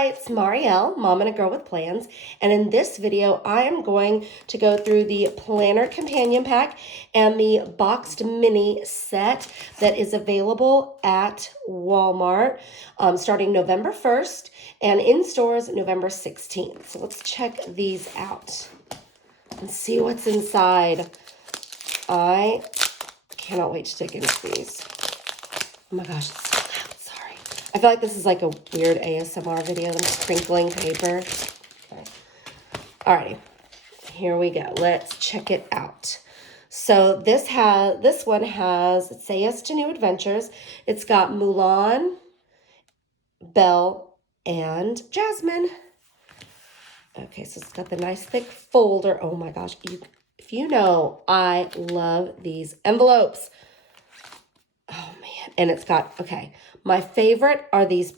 Hi, it's Marielle, Mom and a Girl with Plans, and in this video I am going to go through the Planner Companion Pack and the Boxed Mini set that is available at Walmart starting November 1st and in stores November 16th. So let's check these out and see what's inside. I cannot wait to dig into these. Oh my gosh, it's so loud, sorry. I feel like this is like a weird ASMR video. I'm just crinkling paper. Okay. Alrighty, here we go. Let's check it out. So this one has Say Yes to New Adventures. It's got Mulan, Belle, and Jasmine. Okay, so it's got the nice thick folder. Oh my gosh, if you know, I love these envelopes. Oh man, and it's got, okay, my favorite are these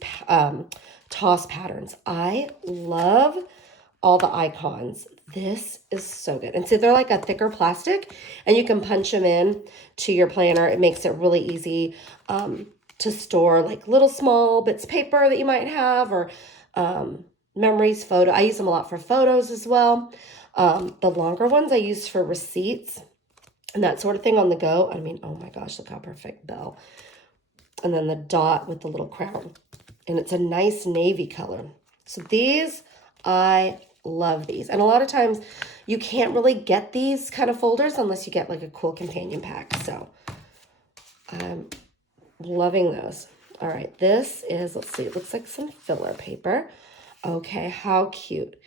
toss patterns. I love all the icons. This is so good. And so they're like a thicker plastic and you can punch them in to your planner. It makes it really easy to store like little small bits of paper that you might have or memories, photo. I use them a lot for photos as well. The longer ones I use for receipts and that sort of thing on the go. I mean, oh my gosh, look how perfect, Belle. And then the dot with the little crown. And it's a nice navy color. So these, I love these. And a lot of times you can't really get these kind of folders unless you get like a cool companion pack. So I'm loving those. All right, this is, let's see, it looks like some filler paper. Okay, how cute.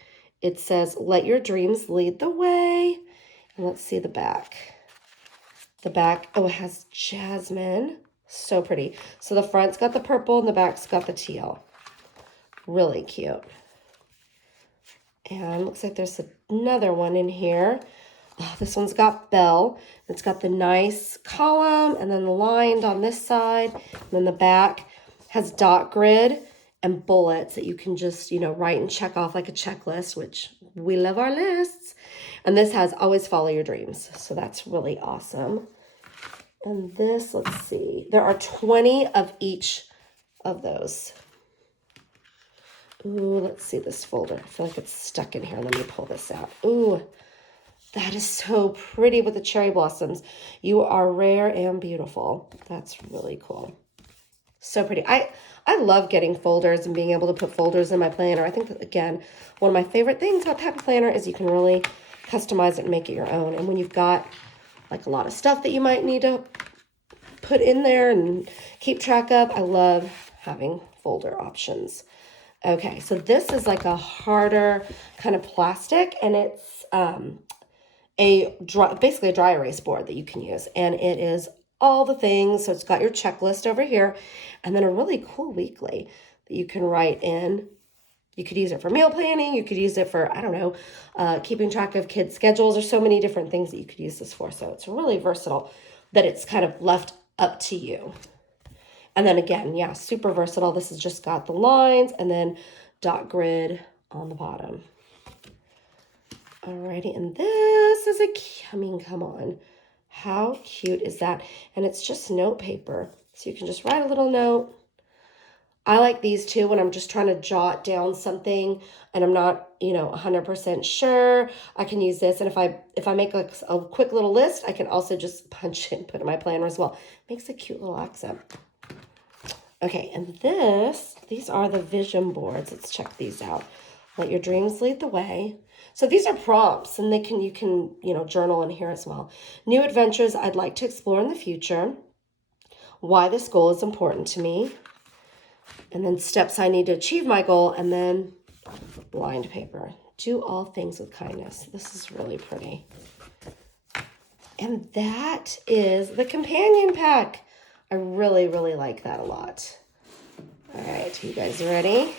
It says, let your dreams lead the way. And let's see the back. The back, oh, it has Jasmine. So pretty. So the front's got the purple and the back's got the teal. Really cute. And looks like there's another one in here. Oh, this one's got Belle. It's got the nice column and then the lined on this side. And then the back has dot grid and bullets that you can just, you know, write and check off like a checklist, which we love our lists. And this has always follow your dreams. So that's really awesome. And this, let's see, there are 20 of each of those. Ooh, let's see this folder. I feel like it's stuck in here. Let me pull this out. Ooh, that is so pretty with the cherry blossoms. You are rare and beautiful. That's really cool. So pretty. I love getting folders and being able to put folders in my planner. I think that, again, one of my favorite things about Happy Planner is you can really customize it and make it your own. And when you've got like a lot of stuff that you might need to put in there and keep track of, I love having folder options. Okay, so this is like a harder kind of plastic, and it's basically a dry erase board that you can use, and it is all the things. So it's got your checklist over here, and then a really cool weekly that you can write in. You could use it for meal planning. You could use it for, I don't know, keeping track of kids' schedules. There's so many different things that you could use this for. So it's really versatile that it's kind of left up to you. And then again, yeah, super versatile. This has just got the lines and then dot grid on the bottom. Alrighty, and this is I mean, come on. How cute is that? And it's just note paper. So you can just write a little note. I like these too when I'm just trying to jot down something and I'm not, you know, 100% sure. I can use this. And if I make like a quick little list, I can also just punch it and put it in my planner as well. Makes a cute little accent. Okay, and these are the vision boards. Let's check these out. Let your dreams lead the way. So these are prompts and you can, you know, journal in here as well. New adventures I'd like to explore in the future. Why this goal is important to me. And then steps I need to achieve my goal, and then lined paper. Do all things with kindness. This is really pretty. And that is the companion pack. I really, really like that a lot. All right, you guys ready?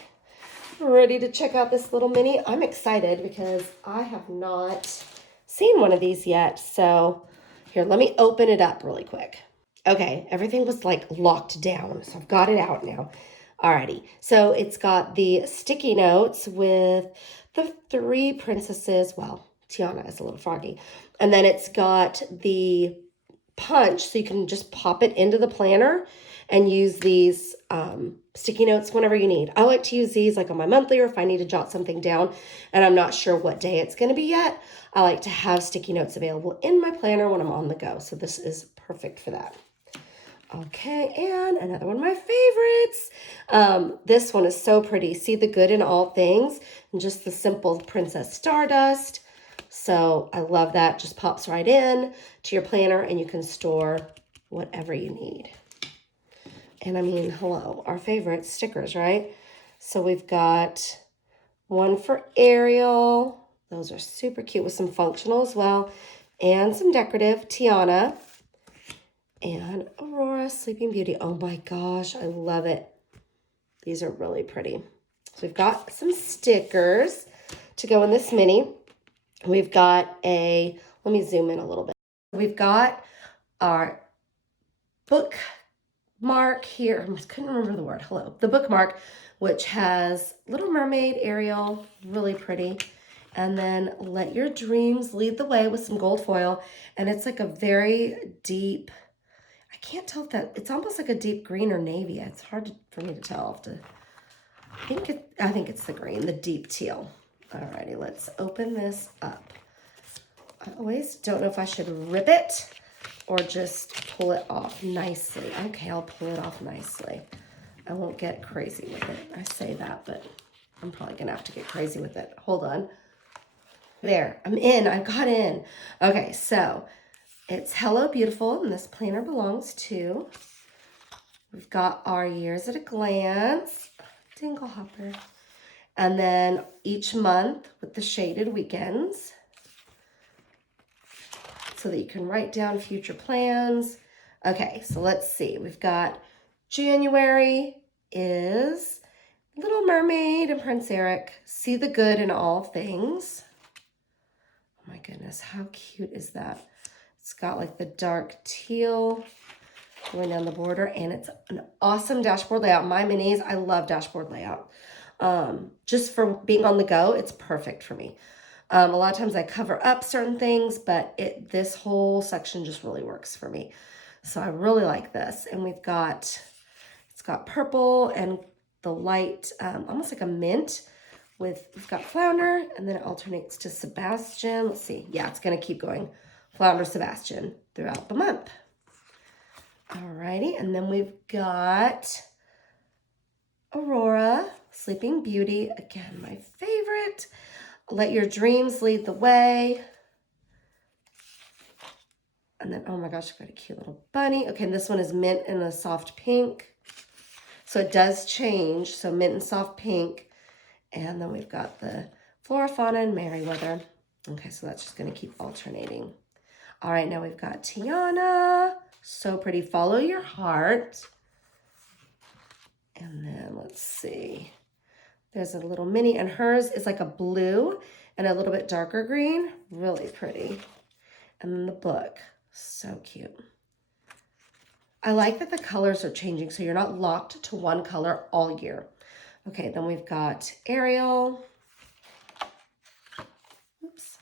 Ready to check out this little mini? I'm excited because I have not seen one of these yet. So here, let me open it up really quick. Okay, everything was like locked down, so I've got it out now. Alrighty, so it's got the sticky notes with the 3 princesses. Well, Tiana is a little froggy. And then it's got the punch, so you can just pop it into the planner and use these sticky notes whenever you need. I like to use these like on my monthly, or if I need to jot something down and I'm not sure what day it's going to be yet, I like to have sticky notes available in my planner when I'm on the go. So this is perfect for that. Okay, and another one of my favorites. This one is so pretty. See the good in all things, and just the simple Princess Stardust. So I love that. Just pops right in to your planner, and you can store whatever you need. And I mean, hello, our favorite stickers, right? So we've got one for Ariel. Those are super cute with some functional as well, and some decorative. Tiana. And Aurora, Sleeping Beauty. Oh my gosh, I love it. These are really pretty. So we've got some stickers to go in this mini. We've got let me zoom in a little bit. We've got our bookmark here. I couldn't remember the word. Hello. The bookmark, which has Little Mermaid, Ariel, really pretty. And then Let Your Dreams Lead the Way with some gold foil. And it's like a very deep, I can't tell if it's almost like a deep green or navy. It's hard for me to tell. I think it's the green, the deep teal. Alrighty, let's open this up. I always don't know if I should rip it or just pull it off nicely. Okay, I'll pull it off nicely. I won't get crazy with it. I say that, but I'm probably gonna have to get crazy with it. Hold on. There, I'm in, I got in. Okay, so it's Hello Beautiful, and this planner belongs to. We've got our Years at a Glance, Dingle Hopper. And then each month with the shaded weekends, so that you can write down future plans. Okay, so let's see. We've got January is Little Mermaid and Prince Eric. See the good in all things. Oh my goodness, how cute is that? It's got like the dark teal going down the border, and it's an awesome dashboard layout. My minis, I love dashboard layout. Just for being on the go, it's perfect for me. A lot of times I cover up certain things, but this whole section just really works for me. So I really like this. And it's got purple and the light, almost like a mint we've got Flounder, and then it alternates to Sebastian. Let's see. Yeah, it's going to keep going. Flounder, Sebastian throughout the month. Alrighty, and then we've got Aurora, Sleeping Beauty. Again, my favorite. Let Your Dreams Lead the Way. And then, oh my gosh, I've got a cute little bunny. Okay, and this one is mint in a soft pink. So it does change. So mint and soft pink. And then we've got the Flora, Fauna, and Merryweather. Okay, so that's just going to keep alternating. All right, now we've got Tiana. So pretty. Follow Your Heart. And then let's see. There's a little mini, and hers is like a blue and a little bit darker green. Really pretty. And then the book. So cute. I like that the colors are changing, so you're not locked to one color all year. Okay, then we've got Ariel. Oops.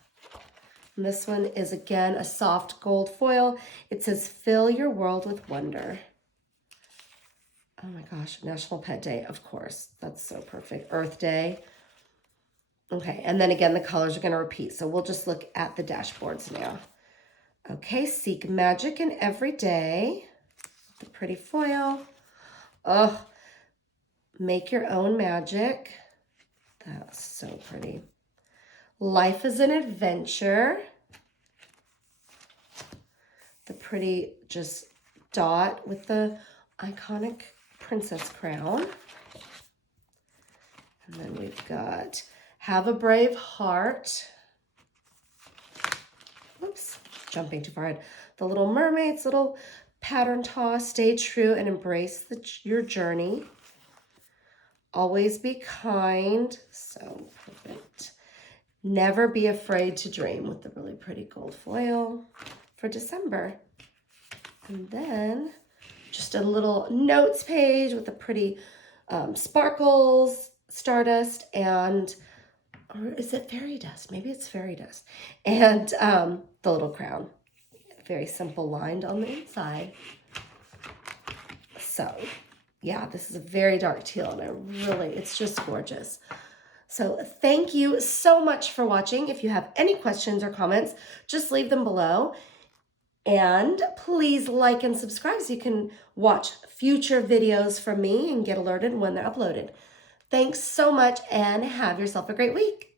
And this one is, again, a soft gold foil. It says, Fill Your World with Wonder. Oh my gosh, National Pet Day, of course. That's so perfect. Earth Day. Okay, and then again, the colors are going to repeat. So we'll just look at the dashboards now. Okay, Seek Magic in Every Day. The pretty foil. Oh, Make Your Own Magic. That's so pretty. Life is an Adventure. The pretty just dot with the iconic princess crown. And then we've got Have a Brave Heart. Oops, jumping too far ahead. The Little Mermaid's little pattern toss. Stay true and embrace your journey. Always be kind. So perfect. Never be afraid to dream with the really pretty gold foil for December. And then just a little notes page with the pretty sparkles, stardust, and, or is it fairy dust? Maybe it's fairy dust. And the little crown. Very simple lined on the inside. So yeah, this is a very dark teal, and it's just gorgeous. So thank you so much for watching. If you have any questions or comments, just leave them below. And please like and subscribe so you can watch future videos from me and get alerted when they're uploaded. Thanks so much and have yourself a great week.